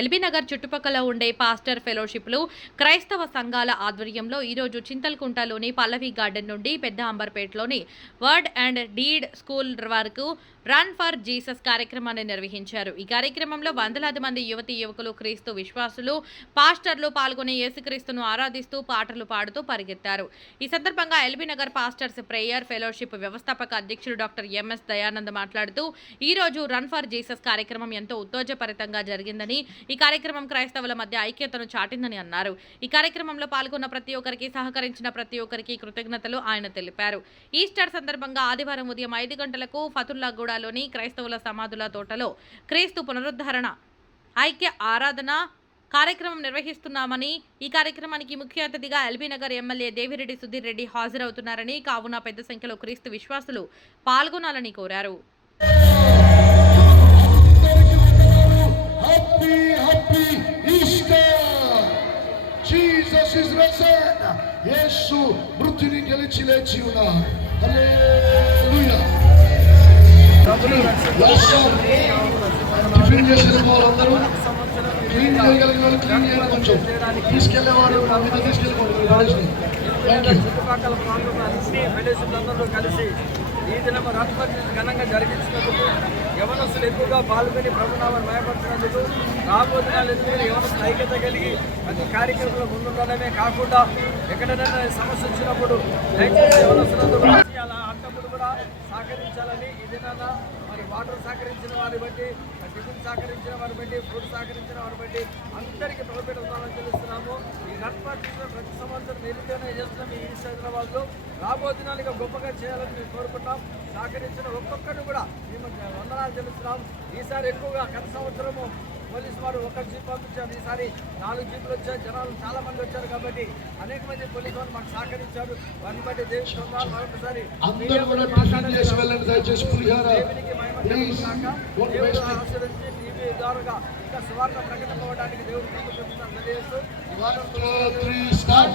LB Nagar చుట్టుపక్కల ఉండే pastor ఫెలోషిప్లు క్రైస్తవ సంఘాల ఆధ్వర్యంలో ఈరోజు చింతల్కుంటలోని పల్లవి గార్డెన్ నుండి పెద్ద అంబర్పేటలోని వర్డ్ అండ్ డీడ్ స్కూల్ వరకు రన్ ఫర్ జీసస్ కార్యక్రమాన్ని నిర్వహించారు. ఈ కార్యక్రమంలో వందలాది మంది యువతి యువకులు క్రీస్తు విశ్వాసులు పాస్టర్లు పాల్గొని యేసుక్రీస్తును ఆరాధిస్తూ పాటలు పాడుతూ పరిగెత్తారు. ఈ సందర్భంగా LB Nagar pastors prayer fellowship వ్యవస్థాపక అధ్యక్షుడు డాక్టర్ ఎంఎస్ దయానంద్ మాట్లాడుతూ ఈ రోజు రన్ ఫర్ జీసస్ కార్యక్రమం ఎంతో ఉత్తేజపరితంగా జరిగిందని ఈ కార్యక్రమం క్రైస్తవుల మధ్య ఐక్యతను చాటిందని అన్నారు. ఈ కార్యక్రమంలో పాల్గొన్న ప్రతి ఒక్కరికి సహకరించిన ప్రతి ఒక్కరికి కృతజ్ఞతలు ఆయన తెలిపారు. ఈస్టర్ సందర్భంగా ఆదివారం ఉదయం ఐదు గంటలకు ఫతుల్లాగూడలోని క్రైస్తవుల సమాధుల తోటలో క్రీస్తు పునరుద్ధరణ ఐక్య ఆరాధన కార్యక్రమం నిర్వహిస్తున్నామని ఈ కార్యక్రమానికి ముఖ్య అతిథిగా ఎల్బీ నగర్ ఎమ్మెల్యే దేవిరెడ్డి సుధీర్ రెడ్డి హాజరవుతున్నారని కావున పెద్ద సంఖ్యలో క్రీస్తు విశ్వాసులు పాల్గొనాలని కోరారు. Is risen! యేసు మృత్యుని గెలిచి లేచి ఉన్నారు హల్లెలూయా టిఫిన్ చేసిన వాళ్ళందరూ క్లీన్ చేయగలిగిన వాళ్ళు క్లీన్ చేయాలి కొంచెం తీసుకెళ్ళేవాడు నా మీద తీసుకెళ్ళిపోండి థ్యాంక్ యూ కలిసి ఈ దినం రాష్ట్రపతి ఘనంగా జరిగించినందుకు యవనస్తులు ఎక్కువగా పాల్గొని ప్రభునామాన్ని భయపడుతున్నందుకు రాబోతున్నారు ఎందుకంటే యవనస్తులు ఐక్యత కలిగి ప్రతి కార్యక్రమంలో ముందుండడమే కాకుండా ఎక్కడైనా సమస్య వచ్చినప్పుడు దయచేసి యవనస్తులందరూ అలా అంటప్పుడు కూడా సహకరించాలని ఈ దినాన మరి వాటర్ సహకరించిన వారిని బట్టి టిఫిన్ సహకరించిన వారిని బట్టి ఫుడ్ సహకరించిన వారిని బట్టి అందరికీ ప్రవేశపెడుతున్నామని తెలుస్తున్నాము. ఈ గణపతి ప్రతి సంవత్సరం నిరుద్యోగం చేస్తున్నాం ఈ ఈస్ట్ హైదరాబాద్లో. రాబో దినాలుగా గొప్పగా చేయాలని మేము కోరుకుంటాం. సహకరించిన ఒక్కొక్కరిని కూడా మేము వందనాలు తెలుస్తున్నాం. ఈసారి ఎక్కువగా గత సంవత్సరము పోలీసు వారు ఒక జీప్ పంపించారు. ఈసారి నాలుగు జీపులు వచ్చారు జనాలు చాలా మంది వచ్చారు కాబట్టి అనేక మంది పోలీసు వారు మాకు సహకరించారు. వారిని బట్టి వందనాలు మరొకసారి చేసి వెళ్ళండి దయచేసి పులిహార. Please. Don't waste three start